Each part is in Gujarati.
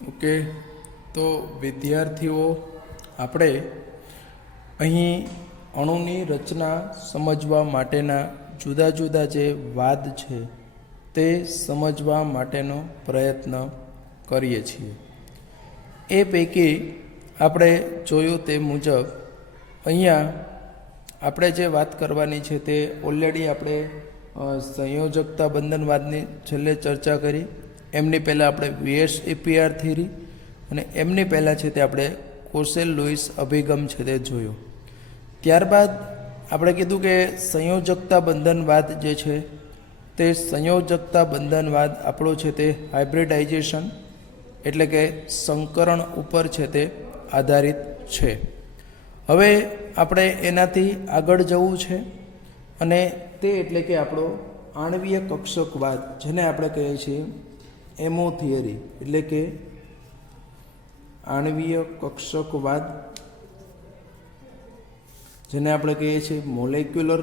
ઓકે, તો વિદ્યાર્થીઓ આપણે અહીં અણુની રચના સમજવા માટેના જુદા જુદા જે વાદ છે તે સમજવા માટેનો પ્રયત્ન કરીએ છીએ. એ પૈકી આપણે જોયું તે મુજબ અહીંયા આપણે જે વાત કરવાની છે તે ઓલરેડી આપણે સંયોજકતા બંધનવાદની છેલ્લે ચર્ચા કરી. એમની પહેલાં આપણે VSEPR થિયરી અને એમની પહેલાં છે તે આપણે કોસેલ લુઈસ અભિગમ છે તે જોયો. ત્યારબાદ આપણે કીધું કે સંયોજકતા બંધનવાદ જે છે તે સંયોજકતા બંધનવાદ આપણો છે તે હાઇબ્રિડાઇઝેશન એટલે કે સંકરણ ઉપર છે તે આધારિત છે. હવે આપણે એનાથી આગળ જવું છે અને તે એટલે કે આપણો આણ્વીય કક્ષકવાદ, જેને આપણે કહીએ છીએ એમો થિયરી એટલે કે આણ્વીય કક્ષકવાદ, જેને આપણે કહીએ છીએ મોલેક્યુલર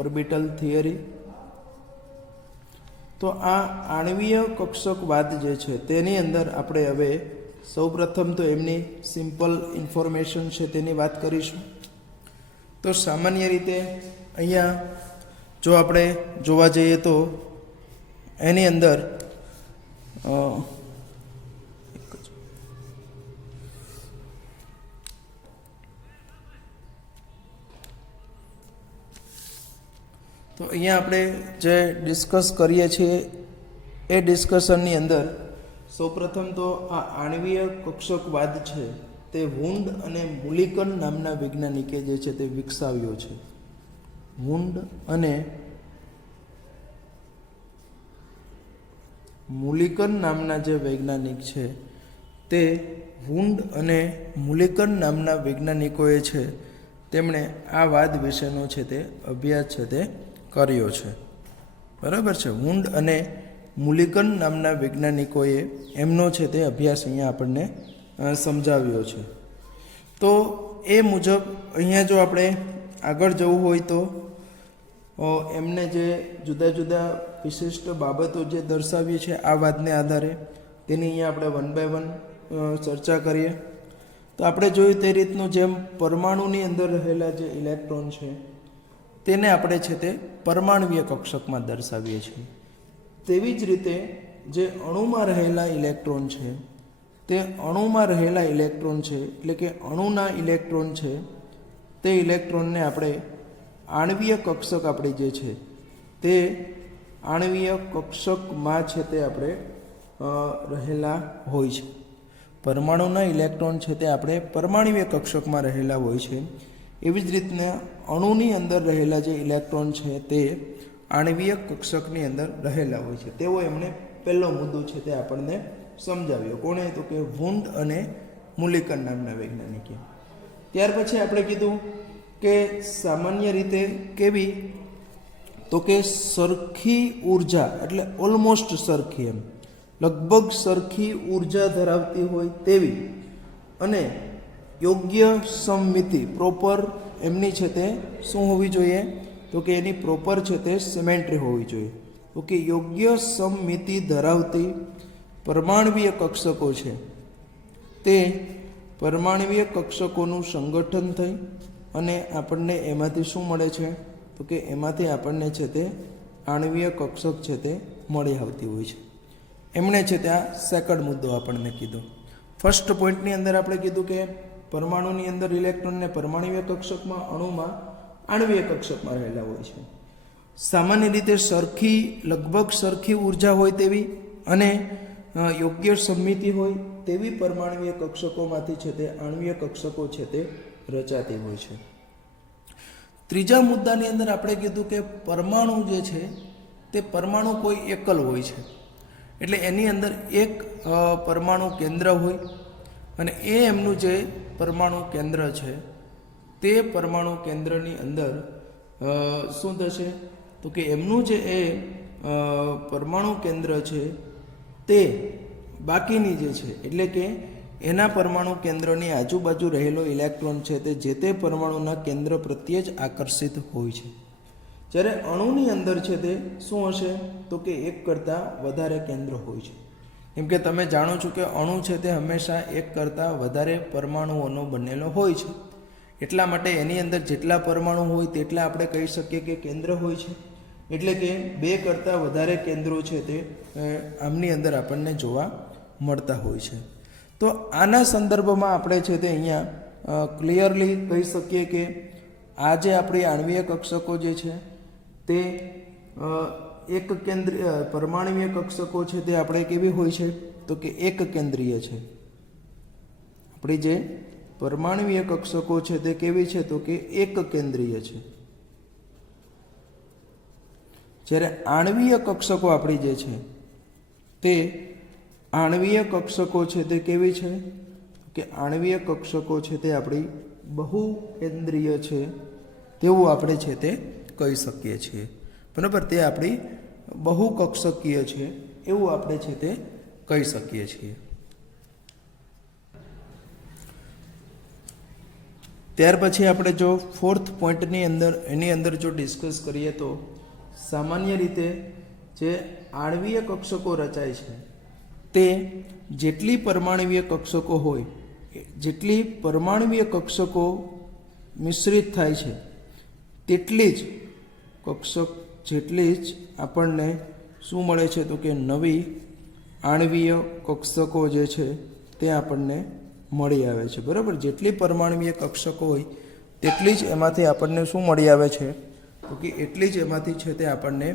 ઓર્બિટલ થિયરી. તો આ આણ્વીય કક્ષકવાદ જે છે તેની અંદર આપણે હવે સૌપ્રથમ તો એમની સિમ્પલ ઇન્ફોર્મેશન છે તેની વાત કરીશું. તો સામાન્ય રીતે અહીંયા જો આપણે જોવા જઈએ તો એની અંદર તો અહીંયા આપણે જે ડિસ્કસ કરીએ છીએ એ ડિસ્કશનની અંદર સૌપ્રથમ તો આ આણ્વીય કક્ષકવાદ છે તે વુન્ડ અને મુલિકન નામના વૈજ્ઞાનિકે જે છે તે વિકસાવ્યો છે. વુન્ડ અને મુલિકન નામના જે વૈજ્ઞાનિક છે તે વુન્ડ અને મુલિકન નામના વૈજ્ઞાનિકોએ છે તેમણે આ વાદ વિશેનો છે તે અભ્યાસ છે તે કર્યો છે. બરાબર છે. વુન્ડ અને મુલિકન નામના વૈજ્ઞાનિકોએ એમનો છે તે અભ્યાસ અહીંયા આપણને સમજાવ્યો છે. તો એ મુજબ અહીંયા જો આપણે આગળ જવું હોય તો એમને જે જુદા જુદા વિશિષ્ટ બાબતો જે દર્શાવી છે આ વાતને આધારે તેની અહીંયા આપણે વન બાય વન ચર્ચા કરીએ. તો આપણે જોયું તે રીતનું જેમ પરમાણુની અંદર રહેલા જે ઇલેક્ટ્રોન છે તેને આપણે છે તે પરમાણ્વીય કક્ષકમાં દર્શાવીએ છીએ. તેવી જ રીતે જે અણુમાં રહેલા ઇલેક્ટ્રોન છે તે અણુમાં રહેલા ઇલેક્ટ્રોન છે એટલે કે અણુના ઇલેક્ટ્રોન છે તે ઇલેક્ટ્રોનને આપણે આણ્વીય કક્ષક આપણી જે છે તે આણ્વીય કક્ષકમાં છે તે આપણે રહેલા હોય છે. પરમાણુના ઇલેક્ટ્રોન છે તે આપણે પરમાણ્વીય કક્ષકમાં રહેલા હોય છે. એવી જ રીતના અણુની અંદર રહેલા જે ઇલેક્ટ્રોન છે તે આણ્વીય કક્ષકની અંદર રહેલા હોય છે. તેવો એમણે પહેલો મુદ્દો છે તે આપણને સમજાવ્યો. કોણે? તો કે વુન્ડ અને મુલિકન નામના વૈજ્ઞાનિકે. ત્યાર પછી આપણે કીધું કે સામાન્ય રીતે કેવી? તો કે સરખી ઉર્જા એટલે ઓલમોસ્ટ સરખી, એમ લગભગ સરખી ઉર્જા ધરાવતી હોય તેવી અને યોગ્ય સમમિતિ પ્રોપર એમની છે તે શું હોવી જોઈએ? તો કે એની પ્રોપર છે તે સિમેટ્રી હોવી જોઈએ. તો કે યોગ્ય સમમિતિ ધરાવતી પરમાણ્વીય કક્ષકો છે તે પરમાણ્વીય કક્ષકોનું સંગઠન થઈ અને આપણને એમાંથી શું મળે છે? તો કે એમાંથી આપણને છે તે આણ્વીય કક્ષક છે તે મળી આવતી હોય છે. એમણે છે તે આ સેકન્ડ મુદ્દો આપણને કીધો. ફર્સ્ટ પોઈન્ટની અંદર આપણે કીધું કે પરમાણુની અંદર ઇલેક્ટ્રોનને પરમાણ્વીય કક્ષકમાં, અણુમાં આણ્વીય કક્ષકમાં રહેલા હોય છે. સામાન્ય રીતે સરખી લગભગ સરખી ઉર્જા હોય તેવી અને યોગ્ય સમમિતિ હોય તેવી પરમાણ્વીય કક્ષકોમાંથી છે તે આણ્વીય કક્ષકો છે તે રચાતી હોય છે. ત્રીજા મુદ્દાની અંદર આપણે કીધું કે પરમાણુ જે છે તે પરમાણુ કોઈ એકલ હોય છે એટલે એની અંદર એક પરમાણુ કેન્દ્ર હોય અને એ એમનું જે પરમાણુ કેન્દ્ર છે તે પરમાણુ કેન્દ્રની અંદર શું થશે? તો કે એમનું જે એ પરમાણુ કેન્દ્ર છે તે બાકીની જે છે એટલે કે એના પરમાણુ કેન્દ્રની આજુબાજુ રહેલો ઇલેક્ટ્રોન છે તે જે તે પરમાણુના કેન્દ્ર પ્રત્યે જ આકર્ષિત હોય છે. જ્યારે અણુની અંદર છે તે શું હશે? તો કે એક કરતાં વધારે કેન્દ્ર હોય છે. કેમ કે તમે જાણો છો કે અણુ છે તે હંમેશા એક કરતાં વધારે પરમાણુઓનો બનેલો હોય છે, એટલા માટે એની અંદર જેટલા પરમાણુ હોય તેટલા આપણે કહી શકીએ કે કેન્દ્ર હોય છે. એટલે કે 2 કરતાં વધારે કેન્દ્રો છે તે આમની અંદર આપણને જોવા મળતા હોય છે. તો આના સંદર્ભમાં આપણે છે તે અહીંયા ક્લિયરલી કહી શકીએ કે આ જે આપણી આણ્વીય કક્ષકો જે છે તે એક કેન્દ્રીય પરમાણ્વીય કક્ષકો છે તે આપણે કેવી હોય છે તો કે એક કેન્દ્રીય છે. આપણી જે પરમાણ્વીય કક્ષકો છે તે કેવી છે તો કે એક કેન્દ્રીય છે. જ્યારે આણ્વીય કક્ષકો આપણી જે છે તે આણ્વીય કક્ષકો છે તે કેવી છે કે આણ્વીય કક્ષકો છે તે આપણી બહુ કેન્દ્રીય છે તેવું આપણે છે તે કહી શકીએ છીએ. બરાબર, તે આપણી બહુકક્ષકીય છે એવું આપણે છે તે કહી શકીએ છીએ. ત્યાર પછી આપણે જો 4th પોઈન્ટની અંદર એની અંદર જો ડિસ્કસ કરીએ તો સામાન્ય રીતે જે આણ્વીય કક્ષકો રચાય છે તે જેટલી પરમાણ્વીય કક્ષકો હોય, જેટલી પરમાણ્વીય કક્ષકો મિશ્રિત થાય છે તેટલી જ આપણને શું મળે છે તો કે નવી આણ્વીય કક્ષકો જે છે તે આપણને મળી આવે છે. બરાબર, જેટલી પરમાણ્વીય કક્ષકો હોય તેટલી જ એમાંથી આપણને શું મળી આવે છે તો કે એટલી જ એમાંથી છે તે આપણને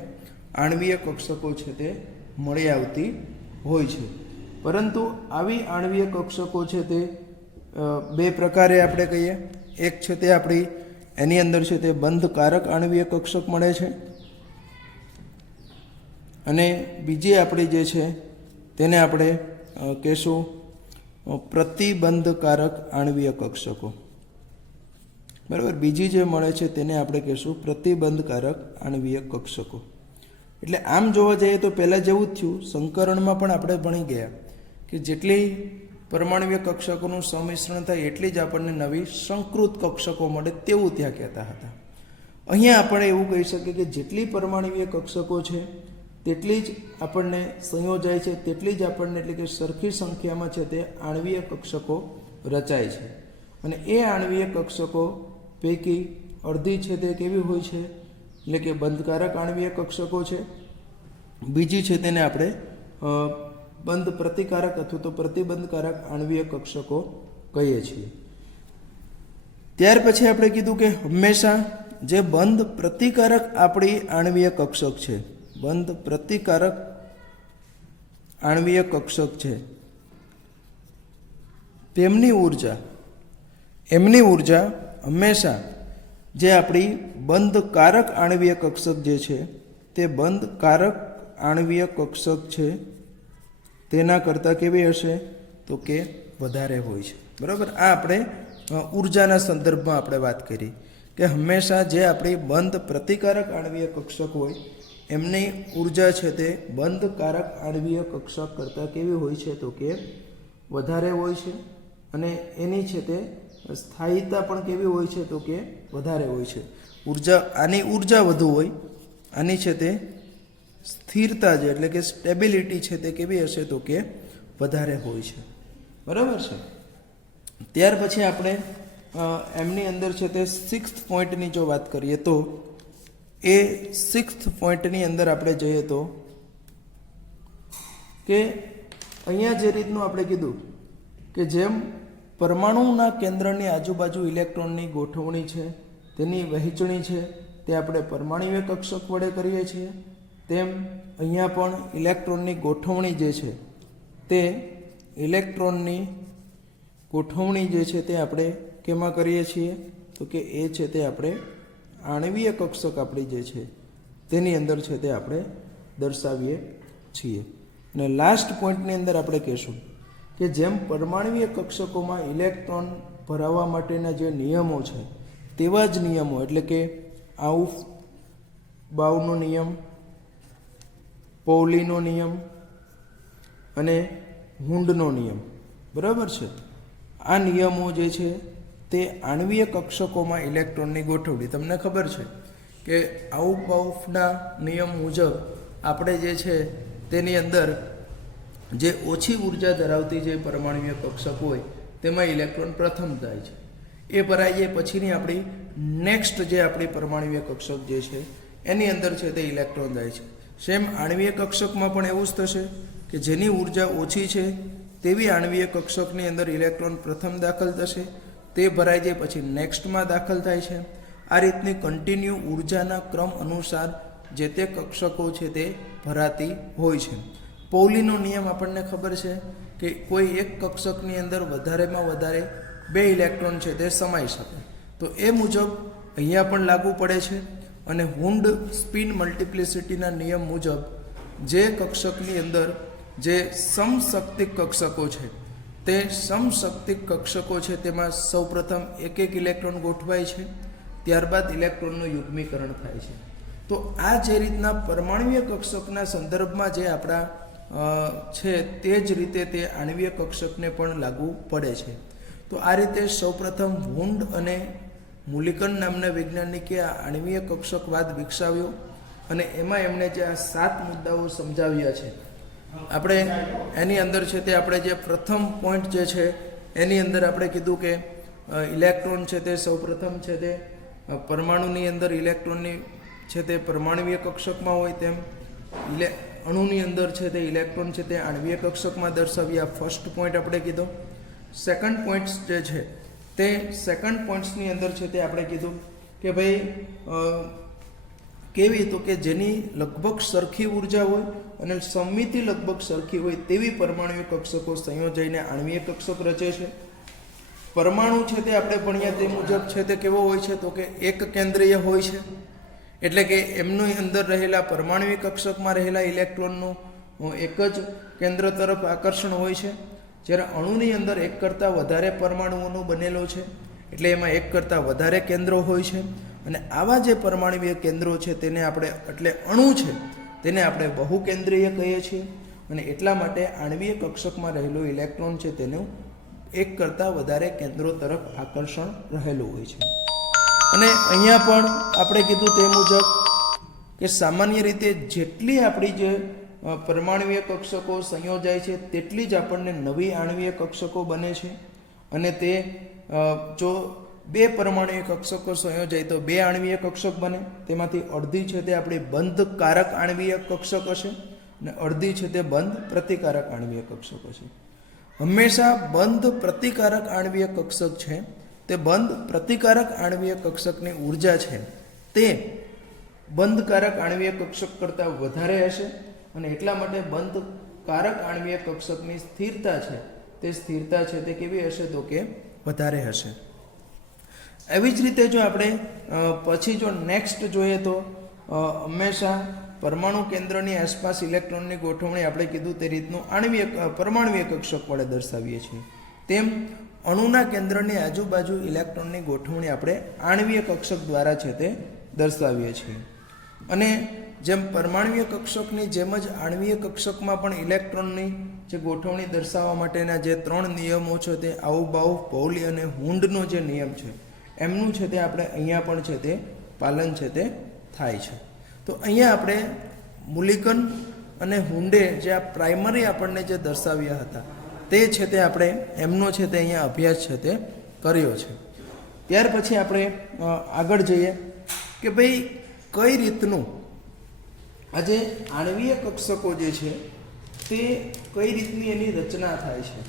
આણ્વીય કક્ષકો છે તે મળી આવતી હોય છે. પરંતુ આવી આણ્વીય કક્ષકો છે તે 2 પ્રકારે આપણે કહીએ. એક છે તે આપણી એની અંદર છે તે બંધકારક આણ્વીય કક્ષક મળે છે અને બીજી આપણી જે છે તેને આપણે કહેશું પ્રતિબંધકારક આણ્વીય કક્ષકો. બરાબર, બીજી જે મળે છે તેને આપણે કહેશું પ્રતિબંધકારક આણ્વીય કક્ષકો. એટલે આમ જોવા જઈએ તો પહેલાં જેવું જ થયું, સંકરણમાં પણ આપણે ભણી ગયા કે જેટલી પરમાણ્વીય કક્ષકોનું સંમિશ્રણ થાય એટલી જ આપણને નવી સંકૃત કક્ષકો મળે તેવું ત્યાં કહેતા હતા. અહીંયા આપણે એવું કહી શકીએ કે જેટલી પરમાણ્વીય કક્ષકો છે તેટલી જ આપણને સંયોજાય છે, તેટલી જ આપણને એટલે કે સરખી સંખ્યામાં છે તે આણ્વીય કક્ષકો રચાય છે. અને એ આણ્વીય કક્ષકો પૈકી અડધી છે તે કેવી હોય છે એટલે કે બંધકારક આણ્વીય કક્ષકો છે, બીજી છે તેને આપણે બંધ પ્રતિકારક અથવા તો પ્રતિબંધકારક આણ્વીય કક્ષકો કહીએ છીએ. ત્યાર પછી આપણે કીધું કે હંમેશા જે બંધ પ્રતિકારક આપણી આણ્વીય કક્ષક છે, બંધ પ્રતિકારક આણ્વીય કક્ષક છે, તેમની ઉર્જા હંમેશા જે આપણી બંધકારક આણ્વીય કક્ષક જે છે તે બંધકારક આણ્વીય કક્ષક છે તેના કરતાં કેવી હશે તો કે વધારે હોય છે. બરાબર, આ આપણે ઉર્જાના સંદર્ભમાં આપણે વાત કરી કે હંમેશા જે આપણી બંધ પ્રતિકારક આણ્વીય કક્ષક હોય એમની ઉર્જા છે તે બંધકારક આણ્વીય કક્ષક કરતાં કેવી હોય છે તો કે વધારે હોય છે અને એની છે તે સ્થાયીતા પણ કેવી હોય છે તો કે વધારે હોય છે. આની ઉર્જા વધુ હોય, આની છે તે સ્થિરતા છે એટલે કે સ્ટેબિલિટી છે તે કેવી હશે તો કે વધારે હોય છે. બરાબર છે. ત્યાર પછી આપણે એમની અંદર છે તે 6th પોઈન્ટની જો વાત કરીએ તો એ 6th પોઈન્ટની અંદર આપણે જઈએ તો કે અહીંયા જે રીતનું આપણે કીધું કે જેમ પરમાણુના કેન્દ્રની આજુબાજુ ઇલેક્ટ્રોનની ગોઠવણી છે, તેની વહેંચણી છે તે આપણે પરમાણ્વીય કક્ષક વડે કરીએ છીએ, તેમ અહીંયા પણ ઇલેક્ટ્રોનની ગોઠવણી જે છે તે ઇલેક્ટ્રોનની ગોઠવણી જે છે તે આપણે કેમાં કરીએ છીએ તો કે એ છે તે આપણે આણ્વીય કક્ષક આપણી જે છે તેની અંદર છે તે આપણે દર્શાવીએ છીએ. અને લાસ્ટ પોઈન્ટની અંદર આપણે કહેશું કે જેમ પરમાણ્વીય કક્ષકોમાં ઇલેક્ટ્રોન ભરાવવા માટેના જે નિયમો છે તેવા જ નિયમો એટલે કે આઉફ-બાઉનો નિયમ, પૌલીનો નિયમ અને હુન્ડનો નિયમ, બરાબર છે, આ નિયમો જે છે તે આણ્વીય કક્ષકોમાં ઇલેક્ટ્રોનની ગોઠવણી. તમને ખબર છે કે આઉફ-બાઉફના નિયમ મુજબ આપણે જે છે તેની અંદર જે ઓછી ઉર્જા ધરાવતી જે પરમાણુય કક્ષક હોય તેમાં ઇલેક્ટ્રોન પ્રથમ જાય છે. એ ભરાઈ જાય પછીની આપણી નેક્સ્ટ જે આપણી પરમાણુય કક્ષક જે છે એની અંદર છે તે ઇલેક્ટ્રોન જાય છે. સેમ આણ્વીય કક્ષકમાં પણ એવું જ થશે કે જેની ઉર્જા ઓછી છે તેવી આણ્વીય કક્ષકની અંદર ઇલેક્ટ્રોન પ્રથમ દાખલ થશે, તે ભરાઈ જાય પછી નેક્સ્ટમાં દાખલ થાય છે. આ રીતની કન્ટિન્યુ ઉર્જાના ક્રમ અનુસાર જે તે કક્ષકો છે તે ભરાતી હોય છે. પૌલીનો નિયમ આપણને ખબર છે કે કોઈ એક કક્ષકની અંદર વધારેમાં વધારે 2 ઇલેક્ટ્રોન છે તે સમાઈ શકે, તો એ મુજબ અહીંયા પણ લાગુ પડે છે. અને હુન્ડ સ્પિન મલ્ટિપ્લિસિટીના નિયમ મુજબ જે કક્ષકની અંદર જે સમશક્તિક કક્ષકો છે તે સમશક્તિક કક્ષકો છે તેમાં સૌપ્રથમ એક ઇલેક્ટ્રોન ગોઠવાય છે, ત્યારબાદ ઇલેક્ટ્રોનનું યુગ્મીકરણ થાય છે. તો આ જે રીતના પરમાણુય કક્ષકના સંદર્ભમાં જે આપણા છે તે જ રીતે તે આણ્વીય કક્ષકને પણ લાગુ પડે છે. તો આ રીતે સૌપ્રથમ વુન્ડ અને મુલિકન નામના વૈજ્ઞાનિકે આ આણ્વીય કક્ષકવાદ વિકસાવ્યો અને એમાં એમણે જે આ 7 મુદ્દાઓ સમજાવ્યા છે. આપણે એની અંદર છે તે આપણે જે પ્રથમ પોઈન્ટ જે છે એની અંદર આપણે કીધું કે ઇલેક્ટ્રોન છે તે સૌપ્રથમ છે તે પરમાણુની અંદર ઇલેક્ટ્રોનની છે તે પરમાણુય કક્ષકમાં હોય તેમ અણુની અંદર છે તે ઇલેક્ટ્રોન છે તે આણ્વીય કક્ષકમાં દર્શાવ્યા. ફર્સ્ટ પોઈન્ટ આપણે કીધો. સેકન્ડ પોઈન્ટ્સ જે છે તે સેકન્ડ પોઈન્ટ્સની અંદર છે તે આપણે કીધું કે ભાઈ કેવી, તો કે જેની લગભગ સરખી ઉર્જા હોય અને સમમિતિ લગભગ સરખી હોય તેવી પરમાણુય કક્ષકો સંયોજાઈને આણ્વીય કક્ષક રચે છે. પરમાણુ છે તે આપણે ભણ્યા તે મુજબ છે તે કેવો હોય છે, તો કે એક કેન્દ્રીય હોય છે, એટલે કે એમની અંદર રહેલા પરમાણુય કક્ષકમાં રહેલા ઇલેક્ટ્રોનનું એક જ કેન્દ્ર તરફ આકર્ષણ હોય છે. જ્યારે અણુની અંદર એક કરતાં વધારે પરમાણુઓનો બનેલો છે એટલે એમાં એક કરતાં વધારે કેન્દ્રો હોય છે. અને આવા જે પરમાણુય કેન્દ્રો છે તેને આપણે એટલે અણુ છે તેને આપણે બહુકેન્દ્રીય કહીએ છીએ. અને એટલા માટે આણ્વીય કક્ષકમાં રહેલો ઇલેક્ટ્રોન છે તેનું એક કરતાં વધારે કેન્દ્રો તરફ આકર્ષણ રહેલું હોય છે. અને અહીંયા પણ આપણે કીધું તે મુજબ કે સામાન્ય રીતે જેટલી આપણી જે પરમાણુય કક્ષકો સંયોજાય છે તેટલી જ આપણને નવી આણ્વીય કક્ષકો બને છે. અને તે જો 2 પરમાણુય કક્ષકો સંયોજાય તો 2 આણ્વીય કક્ષક બને. તેમાંથી અડધી છે તે આપણી બંધકારક આણ્વીય કક્ષક હશે અને અડધી છે તે બંધ પ્રતિકારક આણ્વીય કક્ષક હશે. હંમેશા બંધ પ્રતિકારક આણ્વીય કક્ષક છે તે બંધ પ્રતિકારક આણ્વીય કક્ષકની ઉર્જા છે તે બંધકારક આણ્વીય કક્ષક કરતાં વધારે હશે. અને એટલા માટે બંધકારક આણ્વીય કક્ષકની સ્થિરતા છે તે સ્થિરતા છે તે કેવી હશે, તો કે વધારે હશે. એવી જ રીતે જો આપણે પછી જો નેક્સ્ટ જોઈએ તો હંમેશા પરમાણુ કેન્દ્રની આસપાસ ઇલેક્ટ્રોનની ગોઠવણી આપણે કીધું તે રીતનું પરમાણુય કક્ષક વડે દર્શાવીએ છીએ. તેમ અણુના કેન્દ્રની આજુબાજુ ઇલેક્ટ્રોનની ગોઠવણી આપણે આણ્વીય કક્ષક દ્વારા છે તે દર્શાવીએ છીએ. અને જેમ પરમાણુય કક્ષકની જેમ જ આણ્વીય કક્ષકમાં પણ ઇલેક્ટ્રોનની જે ગોઠવણી દર્શાવવા માટેના જે 3 નિયમો છે તે આઉબાઉ, પૌલી અને હુન્ડનો જે નિયમ છે એમનું છે તે આપણે અહીંયા પણ છે તે પાલન છે તે થાય છે. તો અહીંયા આપણે મુલિકન અને હુન્ડે જે આ પ્રાઇમરી આપણને જે દર્શાવ્યા હતા તે છે તે આપણે એમનો છે તે અહીંયા અભ્યાસ છે તે કર્યો છે. ત્યાર પછી આપણે આગળ જઈએ કે ભાઈ કઈ રીતનું આજે આણ્વીય કક્ષકો જે છે તે કઈ રીતની એની રચના થાય છે,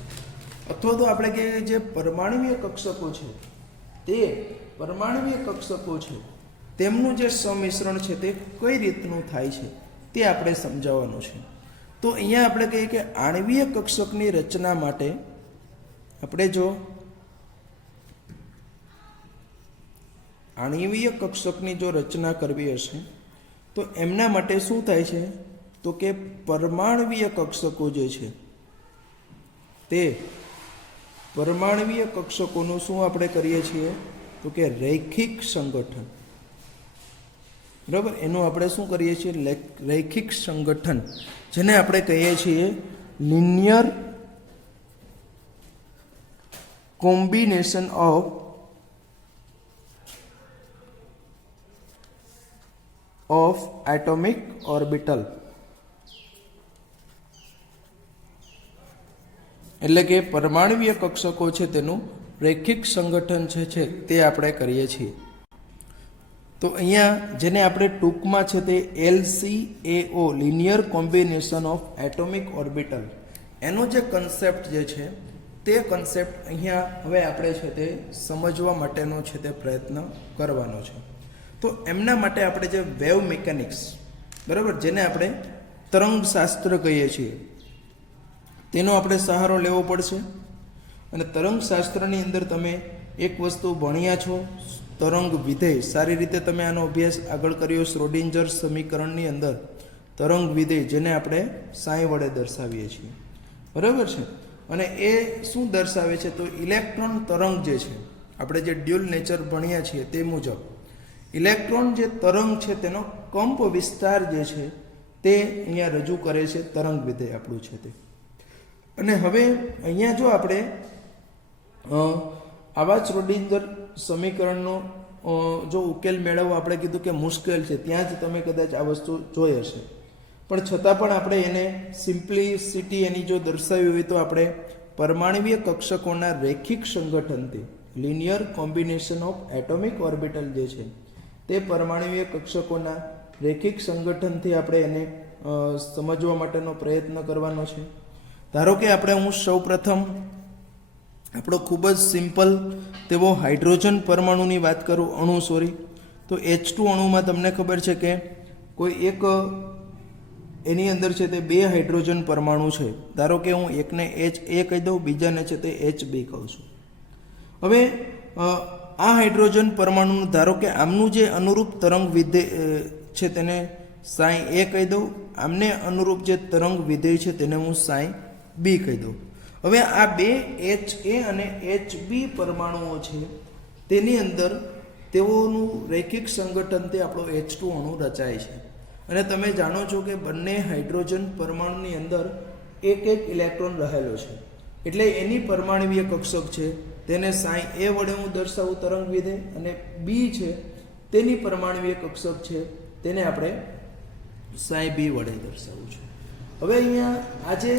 અથવા તો આપણે કહીએ જે પરમાણુય કક્ષકો છે તે પરમાણુય કક્ષકો છે તેમનું જે સંમિશ્રણ છે તે કઈ રીતનું થાય છે તે આપણે સમજાવવાનું છે. તો અહીંયા આપણે કહીએ કે આણ્વીય કક્ષકની રચના માટે આપણે જો આણ્વીય કક્ષકની જો રચના કરવી હશે તો એમના માટે શું થાય છે, તો કે પરમાણુય કક્ષકો જે છે તે પરમાણુય કક્ષકોનું શું આપણે કરીએ છીએ, તો કે રૈખિક સંગઠન. બરાબર, એનું આપણે શું કરીએ છીએ, રૈખિક સંગઠન, જેને આપણે કહીએ છીએ linear combination of atomic orbital. એટલે કે પરમાણવીય કક્ષકો છે તેનું રૈખિક સંગઠન છે તે આપણે કરીએ છીએ. તો અહીંયા જેને આપણે ટૂંકમાં છે તે LCAO linear combination of atomic orbital એનો જે કન્સેપ્ટ જે છે તે કન્સેપ્ટ અહીંયા હવે આપણે છે તે સમજવા માટેનો છે તે પ્રયત્ન કરવાનો છે. તો એમના માટે આપણે જે વેવ મિકેનિક્સ બરાબર જેને આપણે તરંગશાસ્ત્ર કહીએ છીએ તેનો આપણે સહારો લેવો પડશે. અને તરંગશાસ્ત્રની અંદર તમે એક વસ્તુ ભણ્યા છો તરંગ વિધેય, સારી રીતે તમે આનો અભ્યાસ આગળ કર્યો. શ્રોડિંજર સમીકરણની અંદર તરંગ વિધેય જેને આપણે સાઈ વડે દર્શાવીએ છીએ બરાબર છે. અને એ શું દર્શાવે છે તો ઇલેક્ટ્રોન તરંગ જે છે આપણે જે ડ્યુઅલ નેચર ભણ્યા છીએ તે મુજબ ઇલેક્ટ્રોન જે તરંગ છે તેનો કંપ વિસ્તાર જે છે તે અહીંયા રજૂ કરે છે તરંગ વિધેય આપણું છે તે. અને હવે અહીંયા જો આપણે આવા શ્રોડિંજર સમીકરણનો જો ઉકેલ મેળવવો આપણે કીધું કે મુશ્કેલ છે, ત્યાં જ તમે કદાચ આ વસ્તુ જોઈ હશે, પણ છતાં પણ આપણે એને સિમ્પ્લિસિટી એની જો દર્શાવી હોય તો આપણે પરમાણવીય કક્ષકોના રૈખિક સંગઠનથી linear combination of atomic orbital જે છે તે પરમાણવીય કક્ષકોના રૈખિક સંગઠનથી આપણે એને સમજવા માટેનો પ્રયત્ન કરવાનો છે. ધારો કે હું સૌપ્રથમ આપણો ખૂબ જ સિમ્પલ તેવો હાઇડ્રોજન પરમાણુની વાત કરું, તો H2 અણુમાં તમને ખબર છે કે કોઈ એક એની અંદર છે તે 2 હાઇડ્રોજન પરમાણુ છે. ધારો કે હું એકને HA કહી દઉં, બીજાને છે તે HB કહું છું. હવે આ હાઇડ્રોજન પરમાણુનું ધારો કે આમનું જે અનુરૂપ તરંગ વિધેય છે તેને સાઈ A કહી દઉં, આમને અનુરૂપ જે તરંગ વિધેય છે તેને હું સાઈ B કહી દઉં. હવે આ 2 HA અને HB પરમાણુઓ છે તેની અંદર તેઓનું રૈખિક સંગઠનથી આપણો H2 અણુ રચાય છે. અને તમે જાણો છો કે બંને હાઇડ્રોજન પરમાણુની અંદર એક ઇલેક્ટ્રોન રહેલો છે, એટલે એની પરમાણવીય કક્ષક છે તેને સાઈ A વડે હું દર્શાવું તરંગ વિધેય, અને B છે તેની પરમાણવીય કક્ષક છે તેને આપણે સાઈ B વડે દર્શાવવું છે. હવે અહીંયા આજે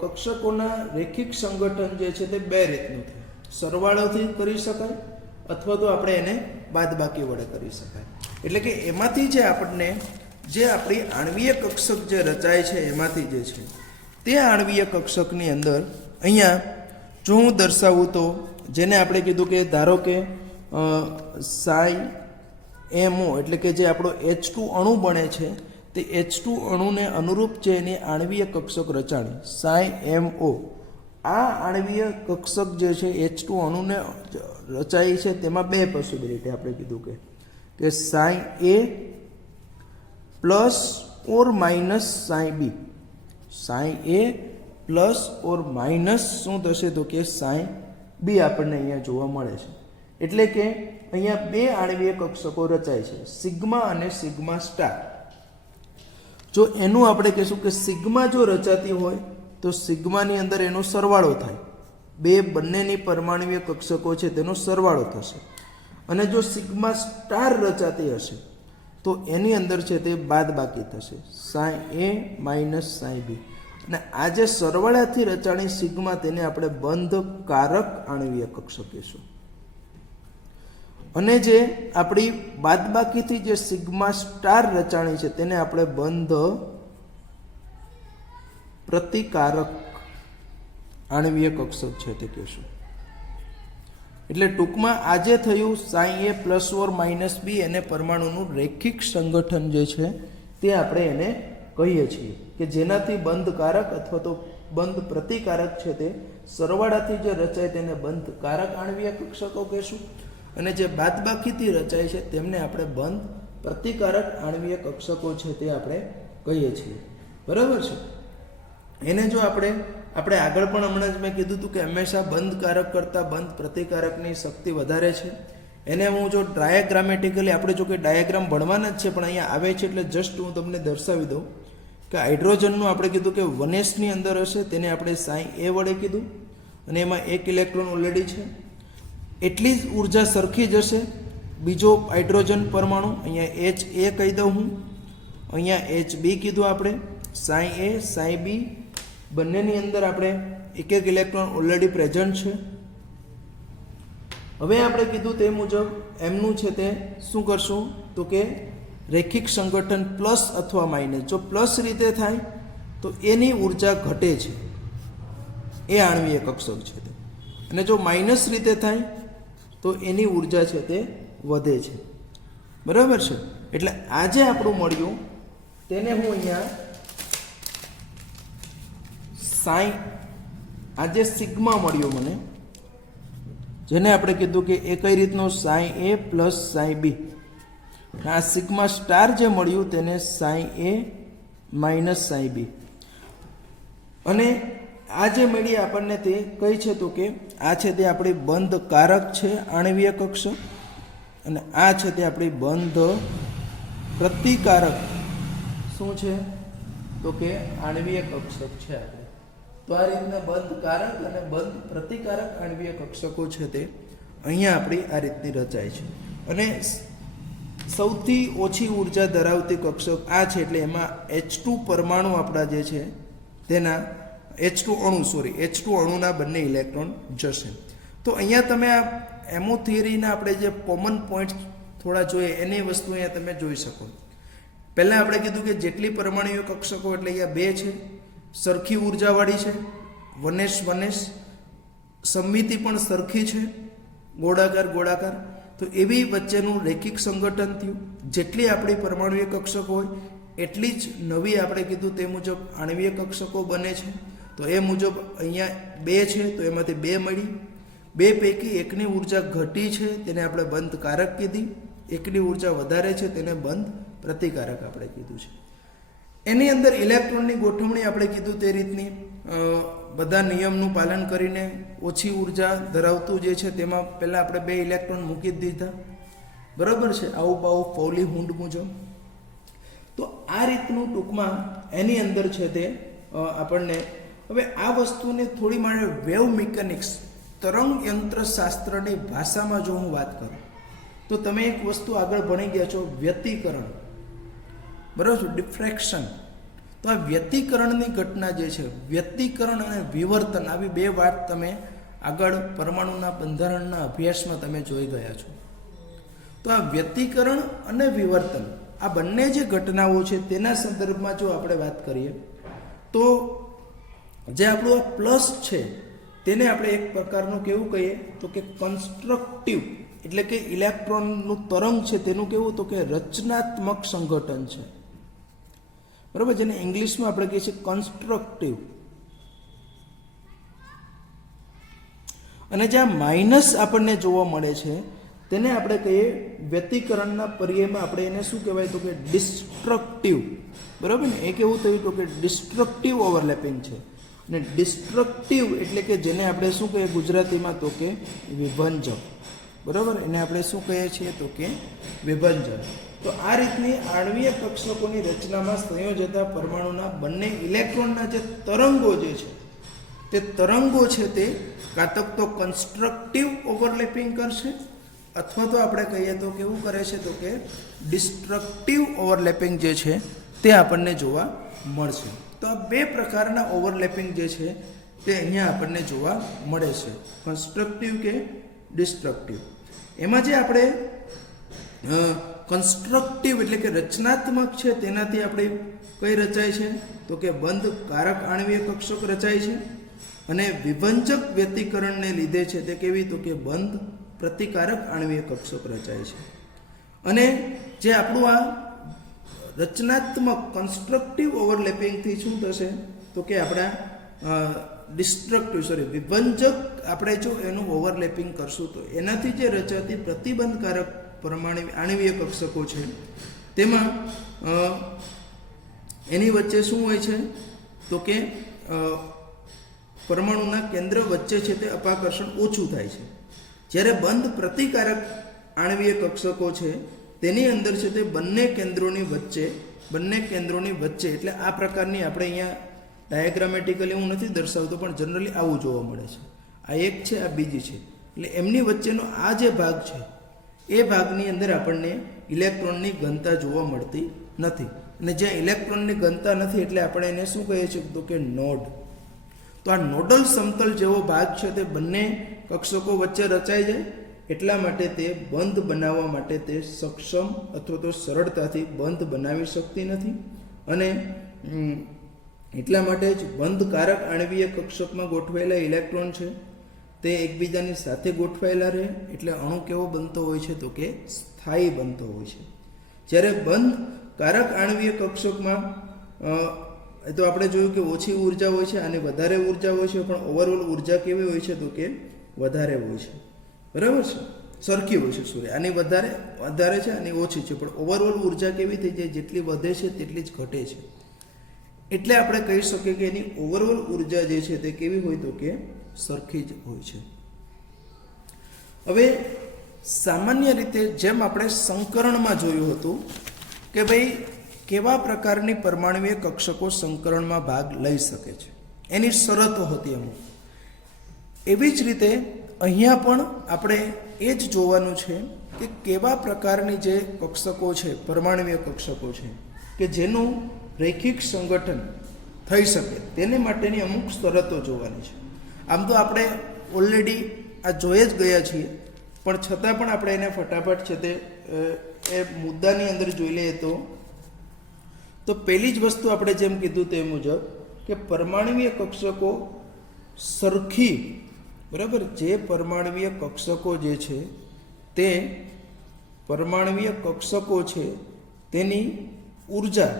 કક્ષકોના રૈખિક સંગઠન જે છે તે 2 રીતનું થાય. સરવાળોથી કરી શકાય અથવા તો આપણે એને બાદબાકી વડે કરી શકાય. એટલે કે એમાંથી જે આપણને જે આપણી આણ્વીય કક્ષક જે રચાય છે એમાંથી જે છે તે આણ્વીય કક્ષકની અંદર અહીંયા જો હું દર્શાવું તો જેને આપણે કીધું કે ધારો કે સાઈ MO એટલે કે જે આપણો H2 અણુ બને છે તે H2 અણુને અનુરૂપ છે એની આણ્વીય કક્ષક રચાણી સાઈ MO. આ આણ્વીય કક્ષક જે છે H2 અણુને રચાય છે તેમાં 2 પોસિબિલિટી આપણે કીધું કે psi A plus or minus psi B. Psi A plus or minus શું થશે તો કે સાઈ B આપણને અહીંયા જોવા મળે છે. એટલે કે અહીંયા 2 આણ્વીય કક્ષકો રચાય છે, સિગ્મા અને સિગ્મા સ્ટાર. જો એનું આપણે કહીશું કે સિગ્મા જો રચાતી હોય તો સિગ્માની અંદર એનો સરવાળો થાય, બંનેની પરમાણવીય કક્ષકો છે તેનો સરવાળો થશે. અને જો સિગ્મા સ્ટાર રચાતી હશે તો એની અંદર છે તે બાદબાકી થશે, psi A minus psi B. અને આ જે સરવાળાથી રચાણી સિગ્મા તેને આપણે બંધકારક આણ્વીય કક્ષક કહીશું. અને જે આપણી બાદબાકીથી જે સિગ્મા સ્ટાર રચાણી છે તેને આપણે બંધ પ્રતિકારક આણ્વીય કક્ષક છે તે કહીશું. એટલે ટૂંકમાં આજે થયું psi A plus or minus B એને પરમાણુનું રૈખિક સંગઠન જે છે તે આપણે એને કહીએ છીએ કે જેનાથી બંધકારક અથવા તો બંધ પ્રતિકારક છે તે સરવાળાથી જે રચાય તેને બંધકારક આણ્વીય કક્ષકો કહીશું, અને જે બાદબાકીથી રચાય છે તેમને આપણે બંધ પ્રતિકારક આણ્વીય કક્ષકો છે તે આપણે કહીએ છીએ. બરાબર છે. એને જો આપણે આગળ પણ હમણાં જ મેં કીધું હતું કે હંમેશા બંધકારક કરતાં બંધ પ્રતિકારકની શક્તિ વધારે છે. એને હું જો ડાયાગ્રામેટિકલી આપણે જો કે ડાયાગ્રામ ભણવાના જ છે પણ અહીંયા આવે છે એટલે જસ્ટ હું તમને દર્શાવી દઉં કે હાઇડ્રોજનનું આપણે કીધું કે 1s ની અંદર હશે તેને આપણે સાઈ A વડે કીધું, અને એમાં 1 ઇલેક્ટ્રોન ઓલરેડી છે, એટલી જ ઉર્જા સરખી જ હશે. બીજો હાઇડ્રોજન પરમાણુ અહીંયા HA કહી દઉં હું, અહીંયા HB કીધું આપણે, સાઈ A સાઈ B બંનેની અંદર આપણે એક એક ઇલેક્ટ્રોન ઓલરેડી પ્રેઝન્ટ છે. હવે આપણે કીધું તે મુજબ એમનું છે તે શું કરશું તો કે રેખિક સંગઠન પ્લસ અથવા માઇનસ. જો પ્લસ રીતે થાય તો એની ઉર્જા ઘટે છે, એ આણ્વીય કક્ષક છે તે, અને જો માઇનસ રીતે થાય તો એની ઉર્જા છે તે વધે છે. બરાબર છે. એટલે આજે આપણું મળ્યું તેને હું અહીંયા આજે સિગ્મા મળ્યો મને, જેને આપણે કીધું કે એ કઈ રીતનું સાઈ એ પ્લસ સાઈ બી. આ સિગ્મા સ્ટાર જે મળ્યું તેને સાઈ એ માઇનસ સાઈ બી. અને આ જે મળી આપણને તે કઈ છે તો કે આ છે તે આપણી બંધ કારક છે આણ્વીય કક્ષક, અને આ છે તે આપણી બંધ પ્રતિકારક શું છે તો કે આણ્વીય કક્ષક છે આપણે. તો આ રીતના બંધ કારક અને બંધ પ્રતિકારક આણ્વીય કક્ષકો છે તે અહીંયા આપણી આ રીતની રચાય છે. અને સૌથી ઓછી ઉર્જા ધરાવતી કક્ષક આ છે, એટલે એમાં H2 પરમાણુ આપણા જે છે તેના H2 અણુના બંને ઇલેક્ટ્રોન જશે. તો અહીંયા તમે આ એમો થિયરીના આપણે જે કોમન પોઈન્ટ થોડા જોઈએ એની વસ્તુ અહીંયા તમે જોઈ શકો. પહેલાં આપણે કીધું કે જેટલી પરમાણુય કક્ષકો એટલે અહીંયા 2 છે, સરખી ઉર્જાવાળી છે, વનેશ સમમિતિ પણ સરખી છે, ગોળાકાર. તો એવી વચ્ચેનું રેખિક સંગઠન થયું. જેટલી આપણી પરમાણુય કક્ષકો હોય એટલી જ નવી આપણે કીધું તે મુજબ આણ્વીય કક્ષકો બને છે. તો એ મુજબ અહીંયા 2 છે તો એમાંથી 2 મળી. 2 પૈકી એકની ઉર્જા ઘટી છે તેને આપણે બંધ કારક કીધી, એકની ઉર્જા વધારે છે તેને બંધ પ્રતિકારક આપણે કીધું છે. એની અંદર ઇલેક્ટ્રોનની ગોઠવણી આપણે કીધું તે રીતની બધા નિયમનું પાલન કરીને ઓછી ઉર્જા ધરાવતું જે છે તેમાં પહેલાં આપણે 2 ઇલેક્ટ્રોન મૂકી જ દીધા. બરાબર છે. આવું પૌલી હુંડ મુજબ. તો આ રીતનું ટૂંકમાં એની અંદર છે તે આપણને. હવે આ વસ્તુને થોડી મારે વેવ મિકેનિક્સ તરંગ યંત્રશાસ્ત્રની ભાષામાં જો હું વાત કરું તો તમે એક વસ્તુ આગળ ભણી ગયા છો, વ્યતિકરણ. બરાબર છે, ડિફ્રેક્શન. તો આ વ્યતિકરણની ઘટના જે છે, વ્યતિકરણ અને વિવર્તન, આવી 2 વાત તમે આગળ પરમાણુના બંધારણના અભ્યાસમાં તમે જોઈ ગયા છો. તો આ વ્યતિકરણ અને વિવર્તન આ બંને જે ઘટનાઓ છે તેના સંદર્ભમાં જો આપણે વાત કરીએ તો જે આપણું આ પ્લસ છે તેને આપણે એક પ્રકારનું કેવું કહીએ તો કે કન્સ્ટ્રક્ટિવ, એટલે કે ઇલેક્ટ્રોનનું તરંગ છે તેનું કેવું તો કે રચનાત્મક સંગઠન છે. બરાબર, જેને ઇંગ્લિશમાં આપણે કહીએ છીએ કન્સ્ટ્રક્ટિવ. અને જ્યાં માઇનસ આપણને જોવા મળે છે તેને આપણે કહીએ વ્યતિકરણના પર્યાયમાં આપણે એને શું કહેવાય તો કે ડિસ્ટ્રક્ટિવ. બરાબર ને, એ કેવું થયું તો કે ડિસ્ટ્રક્ટિવ ઓવરલેપિંગ છે. અને ડિસ્ટ્રક્ટિવ એટલે કે જેને આપણે શું કહીએ ગુજરાતીમાં તો કે વિભંજક. બરાબર, એને આપણે શું કહીએ છીએ તો કે વિભંજન. તો આ રીતની આણ્વીય કક્ષકોની રચનામાં સંયોજતા પરમાણુના બંને ઇલેક્ટ્રોનના જે તરંગો જે છે તે તરંગો છે તે કાં તો કન્સ્ટ્રક્ટિવ ઓવરલેપિંગ કરશે અથવા તો આપણે કહીએ તો કેવું કરે છે તો કે ડિસ્ટ્રક્ટિવ ઓવરલેપિંગ જે છે તે આપણને જોવા મળશે. તો આ 2 પ્રકારના ઓવરલેપિંગ જે છે તે અહીંયા આપણને જોવા મળે છે, કન્સ્ટ્રક્ટિવ કે ડિસ્ટ્રક્ટિવ. એમાં જે આપણે કન્સ્ટ્રક્ટિવ એટલે કે રચનાત્મક છે તેનાથી આપણે કઈ રચાય છે તો કે બંધ કારક આણ્વીય કક્ષક રચાય છે. અને વિભંજક વ્યતિકરણને લીધે છે તે કેવી તો કે બંધ પ્રતિકારક આણ્વીય કક્ષક રચાય છે. અને જે આપણું આ રચનાત્મક કન્સ્ટ્રક્ટિવ ઓવરલેપિંગથી શું થશે તો કે આપણા વિભંજક આપણે જો એનું ઓવરલેપિંગ કરશું તો એનાથી જે રચાતી પ્રતિબંધકારક આણ્વીય કક્ષકો છે તેમાં એની વચ્ચે શું હોય છે તો કે પરમાણુના કેન્દ્ર વચ્ચે છે તે અપાકર્ષણ ઓછું થાય છે. જ્યારે બંધ પ્રતિકારક આણ્વીય કક્ષકો છે તેની અંદર છે તે બંને કેન્દ્રોની વચ્ચે એટલે આ પ્રકારની આપણે અહીંયા ડાયાગ્રામેટિકલી હું નથી દર્શાવતો પણ જનરલી આવું જોવા મળે છે. આ એક છે, આ બીજી છે, એટલે એમની વચ્ચેનો આ જે ભાગ છે એ ભાગની અંદર આપણને ઇલેક્ટ્રોનની ઘનતા જોવા મળતી નથી. અને જ્યાં ઇલેક્ટ્રોનની ઘનતા નથી એટલે આપણે એને શું કહીએ છીએ તો કે નોડ. તો આ નોડલ સમતલ જેવો ભાગ છે તે બંને કક્ષકો વચ્ચે રચાઈ જાય એટલા માટે તે બંધ બનાવવા માટે તે સક્ષમ અથવા તો સરળતાથી બંધ બનાવી શકતી નથી અને એટલા માટે જ બંધકારક આણ્વીય કક્ષકમાં ગોઠવાયેલા ઇલેક્ટ્રોન છે તે એકબીજાની સાથે ગોઠવાયેલા રહે એટલે અણુ કેવો બનતો હોય છે તો કે સ્થાયી બનતો હોય છે. જ્યારે બંધકારક આણ્વીય કક્ષકમાં તો આપણે જોયું કે ઓછી ઉર્જા હોય છે અને વધારે ઉર્જા હોય છે, પણ ઓવરઓલ ઉર્જા કેવી હોય છે તો કે વધારે હોય છે. બરાબર છે, સરખી હોય છે. સોરી, આની વધારે છે અને ઓછી છે, પણ ઓવરઓલ ઉર્જા કેવી થઈ જાય, જેટલી વધે છે તેટલી જ ઘટે છે. એટલે આપણે કહી શકીએ કે એની ઓવરઓલ ઉર્જા જે છે તે કેવી હોય તો કે સરખી જ હોય છે. હવે સામાન્ય રીતે જેમ આપણે સંકરણમાં જોયું હતું કે ભાઈ કેવા પ્રકારની પરમાણુય કક્ષકો સંકરણમાં ભાગ લઈ શકે છે, એની શરતો હતી અમુક. એવી જ રીતે અહીંયા પણ આપણે એ જ જોવાનું છે કે કેવા પ્રકારની જે કક્ષકો છે, પરમાણુય કક્ષકો છે કે જેનું રૈખિક સંગઠન થઈ શકે તેને માટેની અમુક શરતો જોવાની છે. આમ તો આપણે ઓલરેડી આ જોઈ જ ગયા છીએ, પણ છતાં પણ આપણે એને ફટાફટ છે તે એ મુદ્દાની અંદર જોઈ લઈએ તો પહેલી જ વસ્તુ આપણે જેમ કીધું તે મુજબ કે પરમાણુય કક્ષકો સરખી, બરાબર, જે પરમાણુય કક્ષકો જે છે તે પરમાણુય કક્ષકો છે તેની ઉર્જા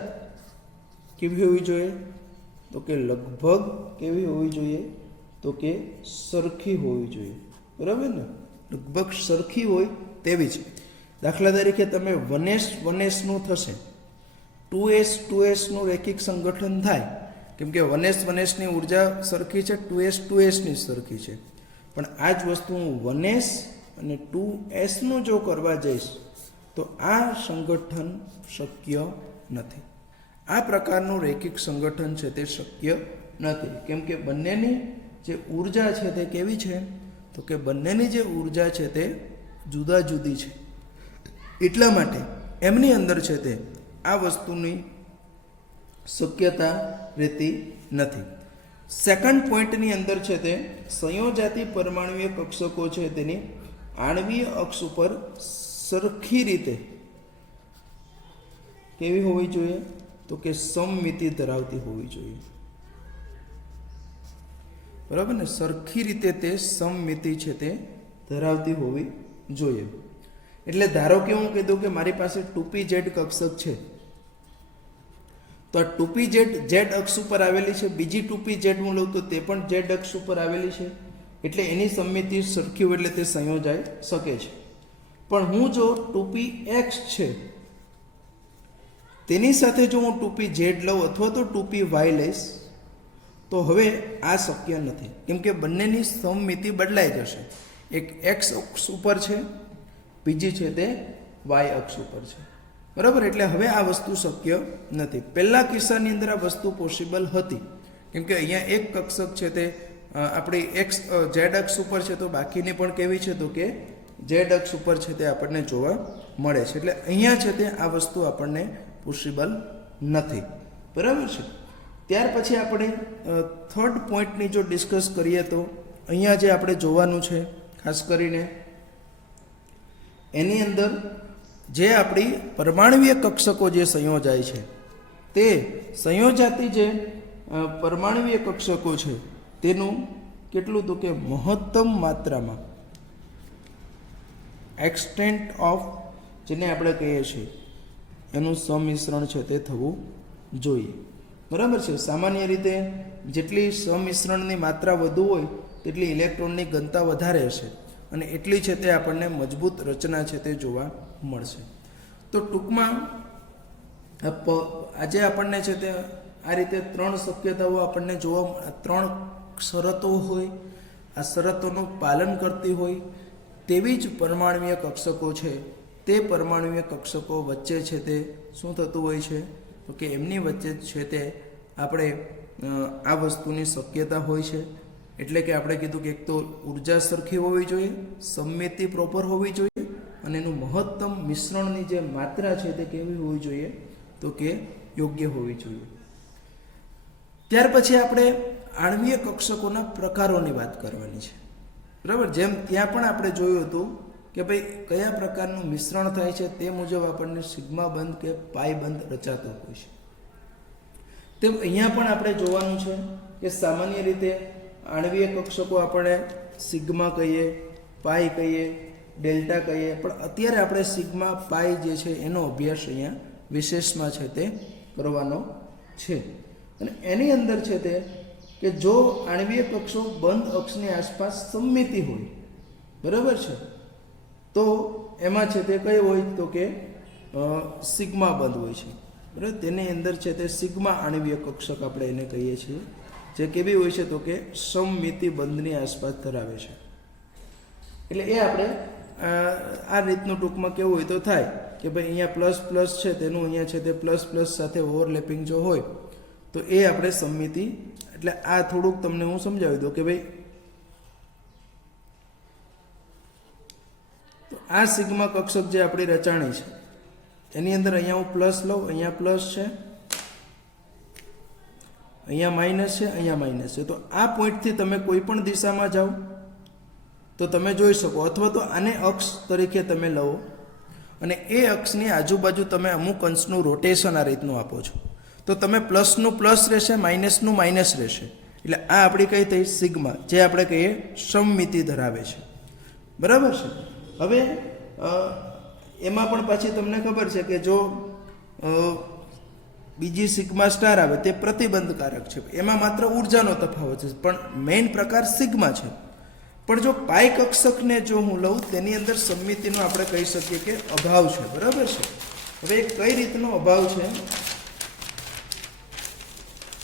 કેવી હોવી જોઈએ તો કે લગભગ કેવી હોવી જોઈએ તો કે સરખી હોવી જોઈએ. બરાબર ને, લગભગ સરખી હોય તેવી છે. દાખલા તરીકે તમે 1s નું થશે, 2s નું રૈખિક સંગઠન થાય, કેમ કે 1s ની ઉર્જા સરખી છે, 2s ની સરખી છે. પણ આ જ વસ્તુ હું 1s અને 2s નું જો કરવા જઈશ તો આ સંગઠન શક્ય નથી. આ પ્રકારનું રૈખિક સંગઠન છે તે શક્ય નથી, કેમ કે બંનેની જે ઉર્જા છે તે કેવી છે તો કે બંનેની જે ઉર્જા છે તે જુદા જુદી છે. એટલા માટે એમની અંદર છે તે આ વસ્તુની શક્યતા રહેતી નથી. સેકન્ડ પોઈન્ટની અંદર છે તે સંયોજાતી પરમાણુય કક્ષકો છે તેની આણ્વીય અક્ષ ઉપર સરખી રીતે કેવી હોવી જોઈએ તો કે સમમિતિ ધરાવતી હોવી જોઈએ. બરાબર ને, સરખી રીતે તે સમમિતિ છે તે ધરાવતી હોવી જોઈએ. એટલે ધારો કે હું કીધું કે મારી પાસે 2pz કક્ષક છે, તો આ 2pz z અક્ષ ઉપર આવેલી છે, બીજી 2pz હું લઉં તો તે પણ z અક્ષ ઉપર આવેલી છે, એટલે એની સમમિતિ સરખી હોય એટલે તે સંયોજાઈ શકે છે. પણ હું જો 2px છે તેની સાથે જો હું 2pz લઉં અથવા તો 2py લઈશ તો હવે આ શક્ય નથી, કેમ કે બંનેની સમમિતિ બદલાઈ જશે. એક x અક્ષ ઉપર છે, બીજી છે તે y અક્ષ ઉપર છે. બરાબર, એટલે હવે આ વસ્તુ શક્ય નથી. પહેલા કિસ્સાની અંદર આ વસ્તુ પોસિબલ હતી, કેમ કે અહીંયા એક કક્ષક છે તે આપણી z અક્ષ ઉપર છે, તો બાકીની પણ કેવી છે તો કે z અક્ષ ઉપર છે તે આપણને જોવા મળે છે. એટલે અહીંયા છે તે આ વસ્તુ આપણને પોસિબલ નથી. બરાબર છે. ત્યાર પછી આપણે થર્ડ પોઈન્ટની જો ડિસ્કસ કરીએ તો અહીંયા જે આપણે જોવાનું છે ખાસ કરીને એની અંદર જે આપણી પરમાણુય કક્ષકો જે સંયોજાય છે તે સંયોજાતી જે પરમાણુય કક્ષકો છે તેનું કેટલું તો કે મહત્તમ માત્રામાં એક્સટેન્ટ ઓફ જેને આપણે કહીએ છીએ એનું સંમિશ્રણ છે તે થવું જોઈએ. બરાબર છે. સામાન્ય રીતે જેટલી સંમિશ્રણની માત્રા વધુ હોય તેટલી ઇલેક્ટ્રોનની ઘનતા વધારે હશે અને એટલી છે તે આપણને મજબૂત રચના છે તે જોવા મળશે. તો ટૂંકમાં આજે આપણને છે તે આ રીતે 3 શક્યતાઓ આપણને જોવા, 3 શરતો હોય, આ શરતોનું પાલન કરતી હોય તેવી જ પરમાણુય કક્ષકો છે તે પરમાણુય કક્ષકો વચ્ચે છે તે શું થતું હોય છે તો કે એમની વચ્ચે છે તે આપણે આ વસ્તુની શક્યતા હોય છે. એટલે કે આપણે કીધું કે એક તો ઉર્જા સરખી હોવી જોઈએ, સમમિતિ પ્રોપર હોવી જોઈએ અને એનું મહત્તમ મિશ્રણની જે માત્રા છે તે કેવી હોવી જોઈએ તો કે યોગ્ય હોવી જોઈએ. ત્યાર પછી આપણે આણ્વીય કક્ષકોના પ્રકારોની વાત કરવાની છે, બરાબર. જેમ ત્યાં પણ આપણે જોયું હતું કે ભાઈ કયા પ્રકારનું મિશ્રણ થાય છે તે મુજબ આપણને સિગ્મા બંધ કે પાઈ બંધ રચાતો હોય છે, તેમ અહીંયા પણ આપણે જોવાનું છે કે સામાન્ય રીતે આણ્વીય કક્ષકો આપણે સિગ્મા કહીએ, પાઈ કહીએ, ડેલ્ટા કહીએ, પણ અત્યારે આપણે સિગ્મા પાઈ જે છે એનો અભ્યાસ અહીંયા વિશેષમાં છે તે કરવાનો છે. અને એની અંદર છે તે કે જો આણ્વીય કક્ષો બંધ અક્ષની આસપાસ સમમિતિ હોય, બરાબર છે, તો એમાં છે તે કઈ હોય તો કે સિગ્મા બંધ હોય છે, બરાબર. તેની અંદર છે તે સિગ્મા આણ્વીય કક્ષક આપણે એને કહીએ છીએ, જે કેવી હોય છે તો કે સમમિતિ બંધની આસપાસ ધરાવે છે. એટલે એ આપણે આ રીતનું ટૂંકમાં કેવું હોય તો થાય કે ભાઈ અહીંયા પ્લસ પ્લસ છે તેનું અહીંયા છે તે પ્લસ પ્લસ સાથે ઓવરલેપિંગ જો હોય તો એ આપણે સમમિતિ. એટલે આ થોડુંક તમને હું સમજાવી દઉં કે ભાઈ તો આ સિગ્મા કક્ષક જે આપણી રચાણી છે એની અંદર અહીંયા હું પ્લસ લઉં, અહીંયા પ્લસ છે, અહીંયા માઇનસ છે, અહીંયા માઇનસ છે. તો આ પોઈન્ટથી તમે કોઈ પણ દિશામાં જાઓ તો તમે જોઈ શકો, અથવા તો આને અક્ષ તરીકે તમે લો અને એ અક્ષની આજુબાજુ તમે અમુક અંશનું રોટેશન આ રીતનું આપો છો તો તમે પ્લસનું પ્લસ રહેશે, માઇનસનું માઇનસ રહેશે. એટલે આ આપણી કઈ થઈ સિગ્મા, જે આપણે કહીએ સમમિતિ ધરાવે છે, બરાબર છે. હવે એમાં પણ પાછી તમને ખબર છે કે જો બીજી સિગ્મા સ્ટાર આવે તે પ્રતિબંધકારક છે, એમાં માત્ર ઉર્જાનો તફાવત છે, પણ મેઇન પ્રકાર સિગ્મા છે. પણ જો પાઈ કક્ષકને જો હું લઉં તેની અંદર સમમિતિનો આપણે કહી શકીએ કે અભાવ છે, બરાબર છે. હવે કઈ રીતનો અભાવ છે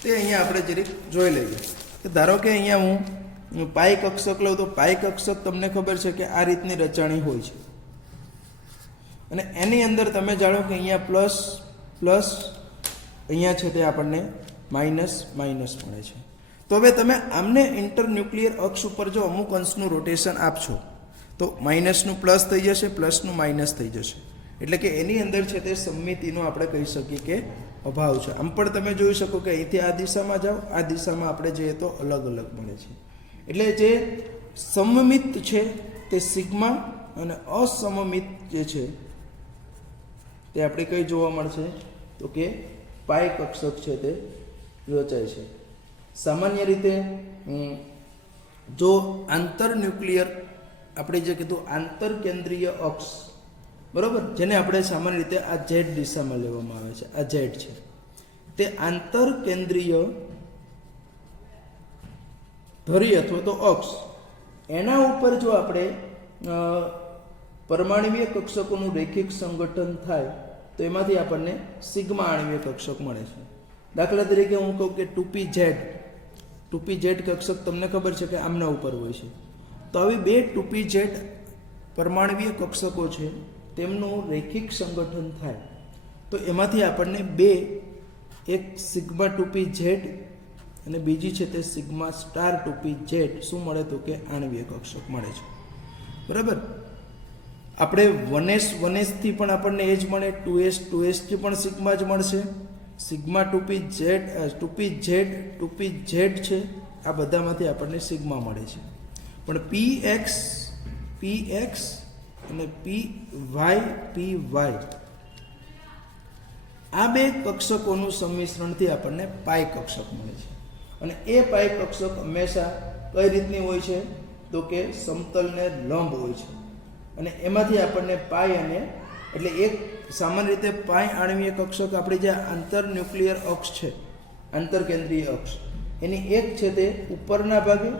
તે અહીંયા આપણે જરીક જોઈ લઈએ. કે ધારો કે અહીંયા હું પાઈ કક્ષક લઉં તો પાઈ કક્ષક તમને ખબર છે કે આ રીતની રચાણી હોય છે અને એની અંદર તમે જાણો કે અહીંયા પ્લસ પ્લસ, અહીંયા છે તે આપણને માઇનસ માઇનસ મળે છે. તો હવે તમે આમને ઇન્ટરન્યુક્લિયર અક્ષ ઉપર જો અમુક અંશનું રોટેશન આપશો તો માઇનસનું પ્લસ થઈ જશે, પ્લસનું માઇનસ થઈ જશે. એટલે કે એની અંદર છે તે સમમિતિનો આપણે કહી શકીએ કે અભાવ છે. આમ પણ તમે જોઈ શકો કે અહીંથી આ દિશામાં જાઓ, આ દિશામાં આપણે જઈએ તો અલગ અલગ મળે છે. એટલે જે સમમિત છે તે સિગ્મા અને અસમમિત જે છે તે આપણે કઈ જોવા મળશે તો કે પાઈ કક્ષક છે તે રચાય છે. સામાન્ય રીતે જો આંતરન્યુક્લિયર આપણે જે કીધું આંતરકેન્દ્રીય અક્ષ, બરાબર, જેને આપણે સામાન્ય રીતે આ ઝેડ દિશામાં લેવામાં આવે છે, આ ઝેડ છે, તે આંતરકેન્દ્રીય ધરી અથવા તો અક્ષ, એના ઉપર જો આપણે પરમાણ્વીય કક્ષકોનું રેખિક સંગઠન થાય તો એમાંથી આપણને સિગ્મા આણ્વીય કક્ષક મળે છે. દાખલા તરીકે હું કહું કે 2pz કક્ષક તમને ખબર છે કે આમના ઉપર હોય છે. તો આવી બે 2pz પરમાણ્વીય કક્ષકો છે તેમનું રેખિક સંગઠન થાય તો એમાંથી આપણને બે, એક સિગ્મા 2pz અને બીજી છે તે સિગ્મા સ્ટાર 2pz શું મળે તો કે આણ્વીય કક્ષક મળે છે, બરાબર. આપણે 1s થી પણ આપણને એ જ મળે, 2s થી પણ સિગ્મા જ મળશે. સિગ્મા 2pz છે, આ બધામાંથી આપણને સિગ્મા મળે છે. પણ px અને py આ બે કક્ષકોનું સંમિશ્રણથી આપણને પાઈ કક્ષક મળે છે. અને એ પાઈ કક્ષક હંમેશા કઈ રીતની હોય છે તો કે સમતલને લંબ હોય છે. અને એમાંથી આપણને પાઈ અને એટલે એક સામાન્ય રીતે પાઈ આણ્વીય કક્ષક આપણી જે આંતરન્યુક્લિયર અક્ષ છે, આંતરકેન્દ્રીય અક્ષ, એની એક છે તે ઉપરના ભાગે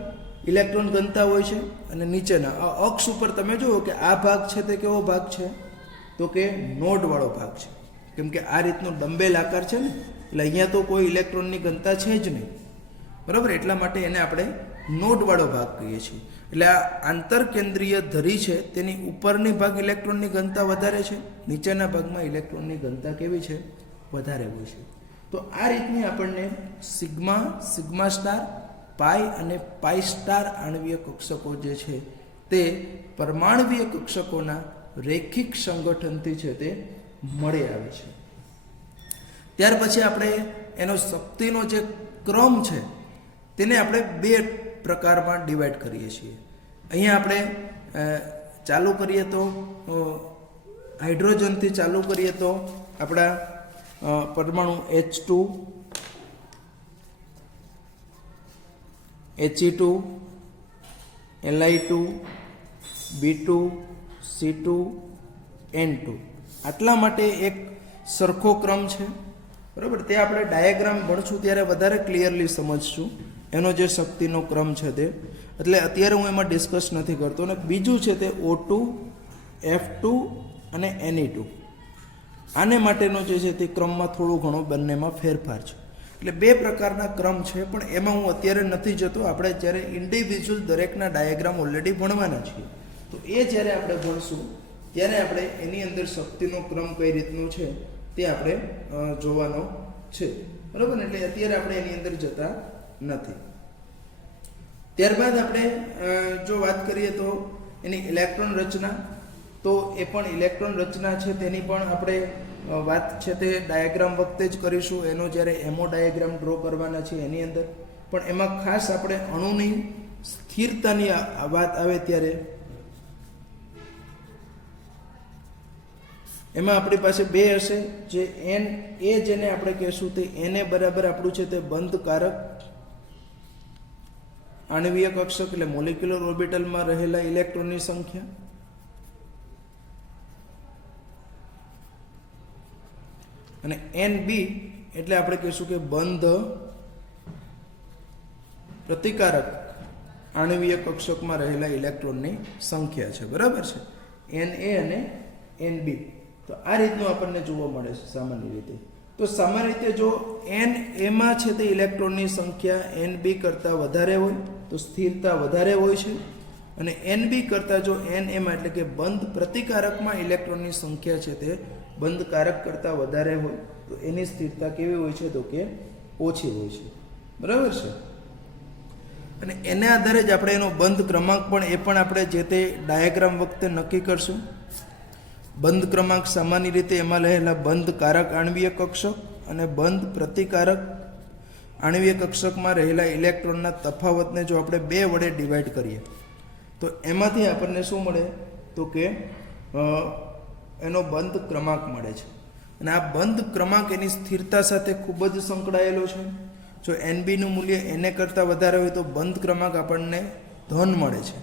ઇલેક્ટ્રોન ઘનતા હોય છે અને નીચેના આ અક્ષ ઉપર તમે જુઓ કે આ ભાગ છે તે કેવો ભાગ છે તો કે નોડવાળો ભાગ છે. કેમ કે આ રીતનો ડંબેલ આકાર છે ને, એટલે અહીંયા તો કોઈ ઇલેક્ટ્રોનની ઘનતા છે જ નહીં, બરાબર. એટલા માટે એને આપણે નોડવાળો ભાગ કહીએ છીએ. એટલે આ આંતરકેન્દ્રીય ધરી છે તેની ઉપરની ભાગ ઇલેક્ટ્રોનની ઘનતા વધારે છે, નીચેના ભાગમાં ઇલેક્ટ્રોનની ઘનતા કેવી છે, વધારે હોય છે. તો આ રીતની આપણને સિગ્મા, સિગ્મા સ્ટાર, પાઈ અને પાઈ સ્ટાર આણ્વીય કક્ષકો જે છે તે પરમાણ્વીય કક્ષકોના રેખિક સંગઠનથી છે તે મળી આવે છે. ત્યાર પછી આપણે એનો શક્તિનો જે ક્રમ છે તેને આપણે બે પ્રકારમાં ડિવાઈડ કરીએ છીએ. અહીંયા આપણે ચાલુ કરીએ તો હાઇડ્રોજનથી ચાલુ કરીએ તો આપણા પરમાણુ H2, He2, Li2, B2, C2, N2 આટલા માટે એક સરખો ક્રમ છે, બરાબર. તે આપણે ડાયાગ્રામ ભણશું ત્યારે વધારે ક્લિયરલી સમજશું એનો જે શક્તિનો ક્રમ છે તે. એટલે અત્યારે હું એમાં ડિસ્કસ નથી કરતો. અને બીજું છે તે O2, F2 અને Ne2. આને માટેનો જે છે તે ક્રમમાં થોડું ઘણું બંનેમાં ફેરફાર છે. એટલે બે પ્રકારના ક્રમ છે, પણ એમાં હું અત્યારે નથી જતો. આપણે જ્યારે ઇન્ડિવિજ્યુઅલ દરેકના ડાયાગ્રામ ઓલરેડી ભણવાના છીએ, તો એ જ્યારે આપણે ભણશું ત્યારે આપણે એની અંદર શક્તિનો ક્રમ કઈ રીતનો છે તે આપણે જોવાનો છે, બરાબર ને. એટલે અત્યારે આપણે એની અંદર જતા નથી. ત્યારબાદ આપણે જો વાત કરીએ તો એની ઇલેક્ટ્રોન રચના, તો એ પણ ઇલેક્ટ્રોન રચના છે તેની પણ આપણે વાત છે તે ડાયાગ્રામ વખતે જ કરીશું. એનો જ્યારે એમો ડાયાગ્રામ ડ્રો કરવાના છે એની અંદર પણ એમાં ખાસ આપણે અણુની સ્થિરતાની વાત આવે ત્યારે એમાં આપણી પાસે બે હશે, જે એન એ જેને આપણે કહેશું તે એને બરાબર આપણું છે તે બંધકારક આણ્વીય કક્ષક એટલે મોલિક્યુલર ઓર્બિટલમાં રહેલા ઇલેક્ટ્રોનની સંખ્યા, અને NB એટલે આપણે કહીશું કે બંધ પ્રતિકારક આણ્વીય કક્ષકમાં રહેલા ઇલેક્ટ્રોનની સંખ્યા છે, બરાબર છે. Na અને NB. તો આ રીતનું આપણને જોવા મળે છે સામાન્ય રીતે. તો સામાન્ય રીતે જો Na માં છે તે ઇલેક્ટ્રોનની સંખ્યા NB કરતાં વધારે હોય તો સ્થિરતા વધારે હોય છે, અને NB કરતાં જો Na માં એટલે કે બંધ પ્રતિકારકમાં ઇલેક્ટ્રોનની સંખ્યા છે તે બંધકારક કરતાં વધારે હોય તો એની સ્થિરતા કેવી હોય છે તો કે ઓછી હોય છે, બરાબર છે. અને એના આધારે જ આપણે એનો બંધ ક્રમાંક પણ એ પણ આપણે જે તે ડાયાગ્રામ વખતે નક્કી કરશું. બંધ ક્રમાંક સામાન્ય રીતે એમાં રહેલા બંધકારક આણ્વીય કક્ષક અને બંધ પ્રતિકારક આણ્વીય કક્ષકમાં રહેલા ઇલેક્ટ્રોનના તફાવતને જો આપણે બે વડે ડિવાઈડ કરીએ તો એમાંથી આપણને શું મળે તો કે એનો બંધ ક્રમાંક મળે છે. અને આ બંધ ક્રમાંક એની સ્થિરતા સાથે ખૂબ જ સંકળાયેલો છે. જો NBનું મૂલ્ય એને કરતાં વધારે હોય તો બંધ ક્રમાંક આપણને ધન મળે છે,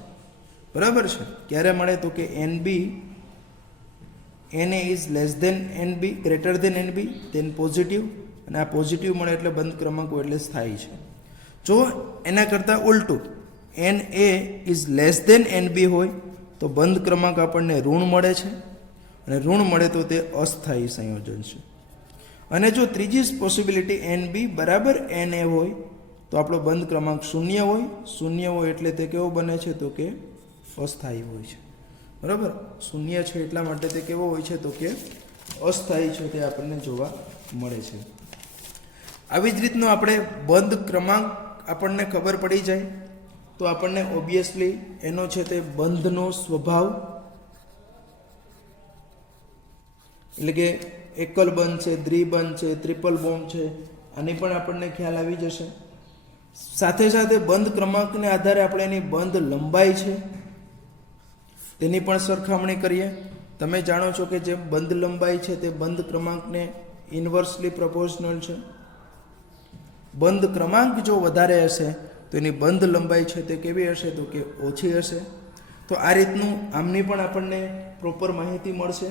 બરાબર છે. ક્યારે મળે તો કે Na is less than NB, greater than NB, then positive, અને આ પોઝિટિવ મળે એટલે બંધ ક્રમાંક હોય એટલે સ્થાયી છે. જો એના કરતાં ઉલટું Na is less than NB હોય તો બંધ ક્રમાંક આપણને ઋણ મળે છે, અને ઋણ મળે તો તે અસ્થાયી સંયોજન છે. અને જો ત્રીજી પોસિબિલિટી NB બરાબર Na હોય તો આપણો બંધ ક્રમાંક શૂન્ય હોય એટલે તે કેવો બને છે તો કે અસ્થાયી હોય છે, બરાબર. શૂન્ય છે એટલા માટે તે કેવો હોય છે તો કે અસ્થાયી છે, તે આપણને જોવા મળે છે. આવી જ રીતનો આપણે બંધ ક્રમાંક આપણને ખબર પડી જાય તો આપણને ઓબ્વિયસલી એનો છે તે બંધનો સ્વભાવ એટલે કે એકલ બંધ છે, દ્વિબંધ છે, ટ્રિપલ બોન્ડ છે, આની પણ આપણને ખ્યાલ આવી જશે. સાથે સાથે બંધ ક્રમાંકને આધારે આપણે એની બંધ લંબાઈ છે તેની પણ સરખામણી કરીએ. તમે જાણો છો કે જે બંધ લંબાઈ છે તે બંધ ક્રમાંકને ઇન્વર્સલી પ્રોપોર્શનલ છે. બંધ ક્રમાંક જો વધારે હશે તો એની બંધ લંબાઈ છે તે કેવી હશે તો કે ઓછી હશે. તો આ રીતનું આમની પણ આપણને પ્રોપર માહિતી મળશે.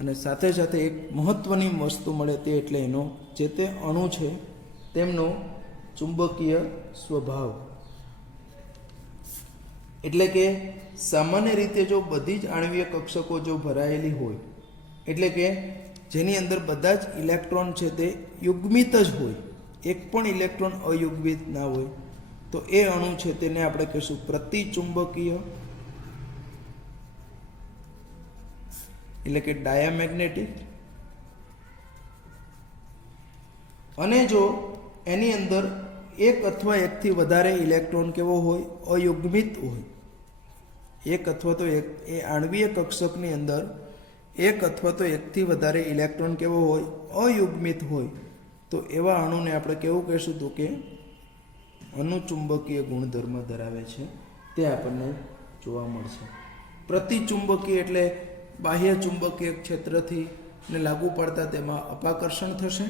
અને સાથે સાથે એક મહત્ત્વની વસ્તુ મળે તે એટલે એનો જે તે અણુ છે તેમનો ચુંબકીય સ્વભાવ. એટલે કે સામાન્ય રીતે જો બધી જ આણ્વીય કક્ષકો જો ભરાયેલી હોય એટલે કે જેની અંદર બધા જ ઇલેક્ટ્રોન છે તે યુગ્મિત જ હોય, એક પણ ઇલેક્ટ્રોન અયુગ્મિત ના હોય, તો એ અણુ છે તેને આપણે કહીશું પ્રતિચુંબકીય એટલે કે ડાયામેગ્નેટિક. અને જો એની અંદર એક અથવા એકથી વધારે ઇલેક્ટ્રોન કેવો હોય અયુગ્મિત હોય, એક અથવા તો એક એ આણ્વીય કક્ષકની અંદર એક અથવા તો એકથી વધારે ઇલેક્ટ્રોન કેવો હોય અયુગ્મિત હોય તો એવા અણુને આપણે કેવું કહીશું તો કે અનુચુંબકીય ગુણધર્મ ધરાવે છે તે આપણને જોવા મળશે. પ્રતિચુંબકીય એટલે બાહ્ય ચુંબકીય ક્ષેત્રથી ને લાગુ પડતા તેમાં અપાકર્ષણ થશે,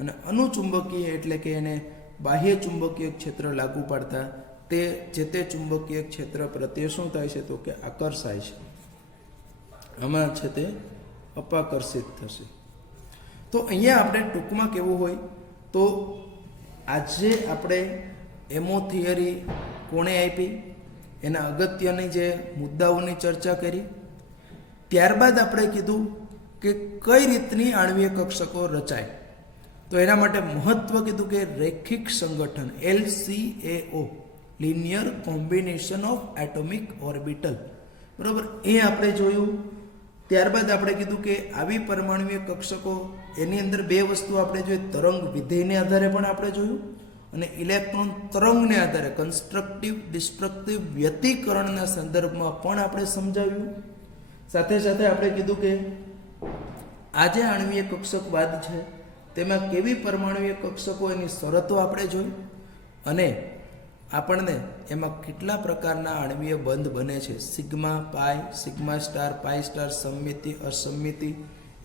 અને અનુચુંબકીય એટલે કે એને બાહ્ય ચુંબકીય ક્ષેત્ર લાગુ પાડતા તે જે તે ચુંબકીય ક્ષેત્ર પ્રત્યે શું થાય છે તો કે આકર્ષાય છે. આમાં છે તે અપાકર્ષિત થશે. તો અહીંયા આપણે ટૂંકમાં કેવું હોય તો આજે આપણે એમો થિયરી કોણે આપી એના અગત્યની જે મુદ્દાઓની ચર્ચા કરી. ત્યારબાદ આપણે કીધું કે કઈ રીતની આણ્વીય કક્ષકો રચાય, તો એના માટે મહત્વ કીધું કે રૈખિક સંગઠન LCAO, linear combination of atomic orbital, બરાબર, એ આપણે જોયું. ત્યારબાદ આપણે કીધું કે આવી પરમાણુય કક્ષકો એની અંદર બે વસ્તુ આપણે જોઈએ, તરંગ વિધેયને આધારે પણ આપણે જોયું અને ઇલેક્ટ્રોન તરંગને આધારે કન્સ્ટ્રક્ટિવ ડિસ્ટ્રક્ટિવ વ્યતિકરણના સંદર્ભમાં પણ આપણે સમજાવ્યું. સાથે સાથે આપણે કીધું કે આ જે આણ્વીય કક્ષકવાદ છે તેમાં કેવી પરમાણુય કક્ષકો એની શરતો આપણે જોઈ અને આપણને એમાં કેટલા પ્રકારના આણ્વીય બંધ બને છે, સિગ્મા પાઈ, સિગ્મા સ્ટાર, પાઈ સ્ટાર, સમમિતિ, અસમમિતિ,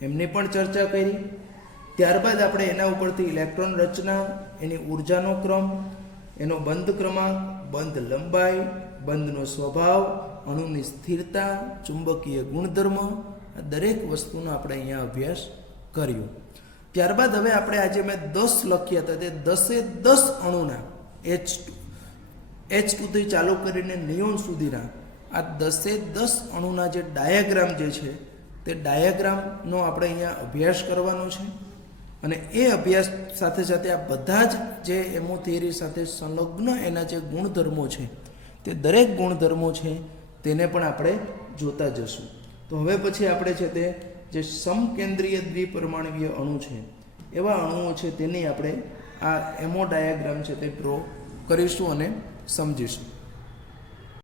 એમની પણ ચર્ચા કરી. ત્યારબાદ આપણે એના ઉપરથી ઇલેક્ટ્રોન રચના, એની ઉર્જાનો ક્રમ, એનો બંધ ક્રમાંક, બંધ લંબાઈ, બંધનો સ્વભાવ, અણુની સ્થિરતા, ચુંબકીય ગુણધર્મ, આ દરેક વસ્તુનો આપણે અહીંયા અભ્યાસ કર્યો. ત્યારબાદ હવે આપણે આજે મેં 10 લખ્યા હતા તે 10 અણુના H2 થી ચાલુ કરીને નિયોન સુધીના આ 10 અણુના જે ડાયાગ્રામ જે છે તે ડાયાગ્રામનો આપણે અહીંયા અભ્યાસ કરવાનો છે. અને એ અભ્યાસ સાથે સાથે આ બધા જ જે એમો થિયરી સાથે સંલગ્ન એના જે ગુણધર્મો છે તે દરેક ગુણધર્મો છે તેને પણ આપણે જોતા જશું. તો હવે પછી આપણે છે તે જે સમકેન્દ્રીય દ્વિપરમાણુય અણુ છે એવા અણુઓ છે તેની આપણે આ એમો ડાયાગ્રામ છે તે ડ્રો કરીશું અને સમજીશું.